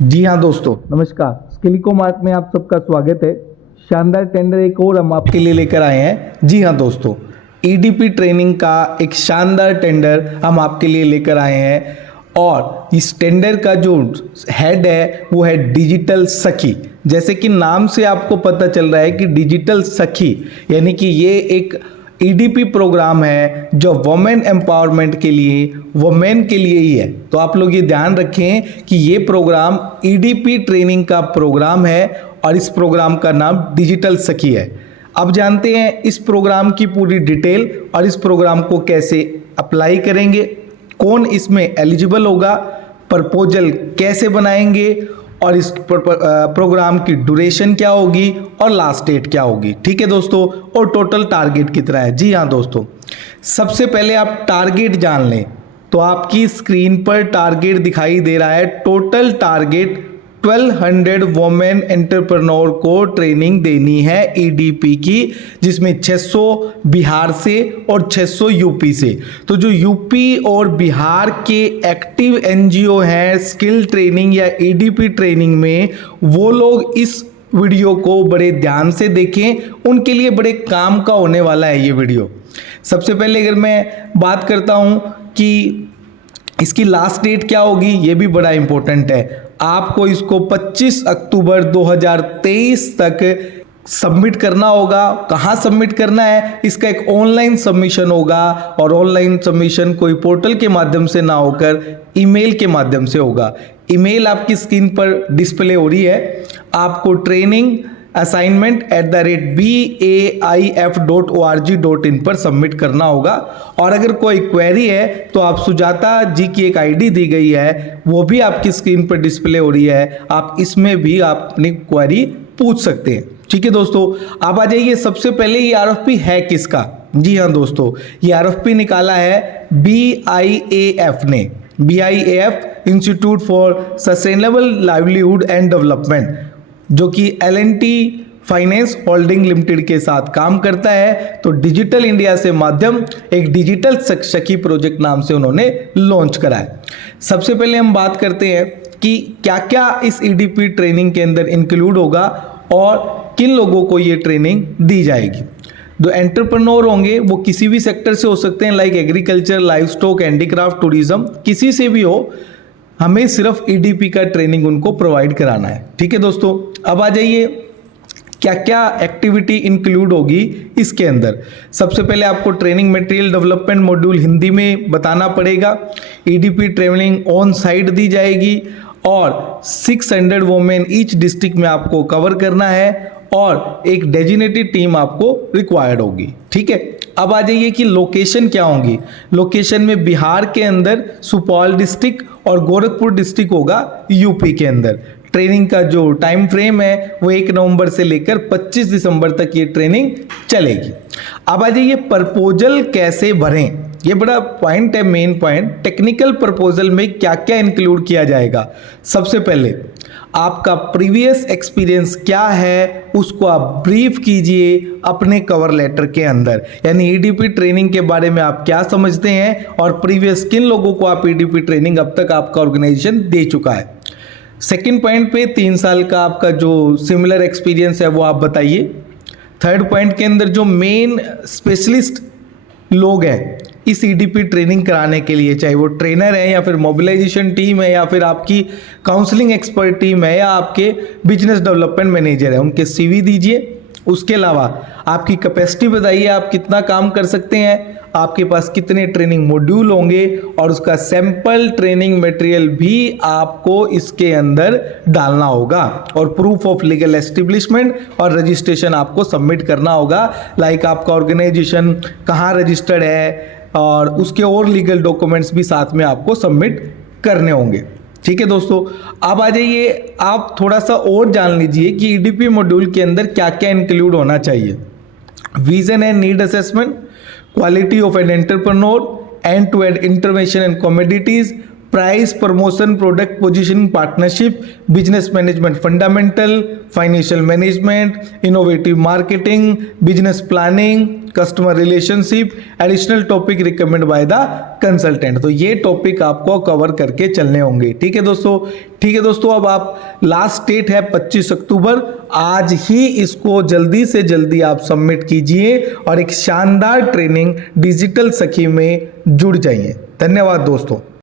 जी हाँ दोस्तों, नमस्कार। स्किलिको मार्ट में आप सबका स्वागत है। शानदार टेंडर एक और हम आपके लिए लेकर आए हैं। जी हाँ दोस्तों, ईडीपी ट्रेनिंग का एक शानदार टेंडर हम आपके लिए लेकर आए हैं और इस टेंडर का जो हेड है वो है डिजिटल सखी। जैसे कि नाम से आपको पता चल रहा है कि डिजिटल सखी यानी कि ये एक ईडीपी प्रोग्राम है जो वुमेन एम्पावरमेंट के लिए, वुमेन के लिए ही है। तो आप लोग ये ध्यान रखें कि ये प्रोग्राम ईडीपी ट्रेनिंग का प्रोग्राम है और इस प्रोग्राम का नाम डिजिटल सखी है। अब जानते हैं इस प्रोग्राम की पूरी डिटेल और इस प्रोग्राम को कैसे अप्लाई करेंगे, कौन इसमें एलिजिबल होगा, प्रपोजल कैसे बनाएंगे और इस प्रोग्राम की ड्यूरेशन क्या होगी और लास्ट डेट क्या होगी। ठीक है दोस्तों, और टोटल टारगेट कितना है। जी हाँ दोस्तों, सबसे पहले आप टारगेट जान लें तो आपकी स्क्रीन पर टारगेट दिखाई दे रहा है। टोटल टारगेट 1200 वुमेन एंटरप्रेन्योर को ट्रेनिंग देनी है ईडीपी की, जिसमें 600 बिहार से और 600 यूपी से। तो जो यूपी और बिहार के एक्टिव एनजीओ हैं स्किल ट्रेनिंग या ईडीपी ट्रेनिंग में, वो लोग इस वीडियो को बड़े ध्यान से देखें, उनके लिए बड़े काम का होने वाला है ये वीडियो। सबसे पहले अगर मैं बात करता हूं कि इसकी लास्ट डेट क्या होगी, ये भी बड़ा इंपॉर्टेंट है। आपको इसको 25 अक्टूबर 2023 तक सबमिट करना होगा। कहाँ सबमिट करना है, इसका एक ऑनलाइन सबमिशन होगा और ऑनलाइन सबमिशन कोई पोर्टल के माध्यम से ना होकर ईमेल के माध्यम से होगा। ईमेल आपकी स्क्रीन पर डिस्प्ले हो रही है। आपको ट्रेनिंग assignment@baif.org.in पर सबमिट करना होगा। और अगर कोई क्वेरी है तो आप सुजाता जी की एक आईडी दी गई है, वो भी आपकी स्क्रीन पर डिस्प्ले हो रही है। आप इसमें भी आप अपनी क्वेरी पूछ सकते हैं। ठीक है दोस्तों, आप आ जाइए। सबसे पहले ये आरएफपी है किसका। जी हाँ दोस्तों, ये आरएफपी निकाला है BIAF ने। BIAF institute for sustainable livelihood and development, जो कि L&T फाइनेंस होल्डिंग लिमिटेड के साथ काम करता है। तो डिजिटल इंडिया से माध्यम एक डिजिटल सखी प्रोजेक्ट नाम से उन्होंने लॉन्च करा है। सबसे पहले हम बात करते हैं कि क्या क्या इस ईडीपी ट्रेनिंग के अंदर इंक्लूड होगा और किन लोगों को ये ट्रेनिंग दी जाएगी। जो एंटरप्रेन्योर होंगे वो किसी भी सेक्टर से हो सकते हैं, like agriculture, livestock, handicraft, tourism, किसी से भी हो। हमें सिर्फ ईडीपी का ट्रेनिंग उनको प्रोवाइड कराना है। ठीक है दोस्तों, अब आ जाइए क्या क्या एक्टिविटी इंक्लूड होगी इसके अंदर। सबसे पहले आपको training material development module Hindi में बताना पड़ेगा। ईडीपी ट्रेनिंग ऑन साइट दी जाएगी और 600 वुमेन ईच डिस्ट्रिक्ट में आपको कवर करना है और एक डेजिनेटेड टीम आपको रिक्वायर्ड होगी। ठीक है, अब आ जाइए कि लोकेशन क्या होंगी। लोकेशन में बिहार के अंदर सुपौल डिस्ट्रिक्ट और गोरखपुर डिस्ट्रिक्ट होगा यूपी के अंदर। ट्रेनिंग का जो टाइम फ्रेम है वो 1 नवंबर से लेकर 25 दिसंबर तक ये ट्रेनिंग चलेगी। अब आ जाइए प्रपोजल कैसे भरें, ये बड़ा पॉइंट है, मेन पॉइंट। टेक्निकल प्रपोजल में क्या क्या इंक्लूड किया जाएगा। सबसे पहले आपका प्रीवियस एक्सपीरियंस क्या है उसको आप ब्रीफ कीजिए अपने कवर लेटर के अंदर, यानी ईडीपी ट्रेनिंग के बारे में आप क्या समझते हैं और प्रीवियस किन लोगों को आप ईडीपी ट्रेनिंग अब तक आपका ऑर्गेनाइजेशन दे चुका है। सेकंड पॉइंट पे 3 साल का आपका जो सिमिलर एक्सपीरियंस है वो आप बताइए। थर्ड पॉइंट के अंदर जो मेन स्पेशलिस्ट लोग हैं इस ईडीपी ट्रेनिंग कराने के लिए, चाहे वो ट्रेनर है या फिर मोबिलाइजेशन टीम है या फिर आपकी काउंसलिंग एक्सपर्ट टीम है या आपके बिजनेस डेवलपमेंट मैनेजर है, उनके सीवी दीजिए। उसके अलावा आपकी कैपेसिटी बताइए, आप कितना काम कर सकते हैं, आपके पास कितने ट्रेनिंग मॉड्यूल होंगे और उसका सैंपल ट्रेनिंग मटेरियल भी आपको इसके अंदर डालना होगा। और प्रूफ ऑफ लीगल एस्टेब्लिशमेंट और रजिस्ट्रेशन आपको सबमिट करना होगा, लाइक आपका ऑर्गेनाइजेशन कहाँ रजिस्टर्ड है और उसके और लीगल डॉक्यूमेंट्स भी साथ में आपको सबमिट करने होंगे। ठीक है दोस्तों, अब आ जाइए आप थोड़ा सा और जान लीजिए कि ईडीपी मॉड्यूल के अंदर क्या क्या इंक्लूड होना चाहिए। Vision and need assessment, quality of an entrepreneur, and to end intervention and commodities, price, promotion, product positioning, partnership, business management fundamental, financial management, innovative marketing, business planning, customer relationship, additional topic recommend by the consultant. तो ये topic आपको cover करके चलने होंगे। ठीक है दोस्तों, ठीक है दोस्तों, अब आप लास्ट डेट है 25 अक्टूबर, आज ही इसको जल्दी से जल्दी आप सबमिट कीजिए और एक शानदार ट्रेनिंग डिजिटल सखी में जुड़ जाइए। धन्यवाद दोस्तों।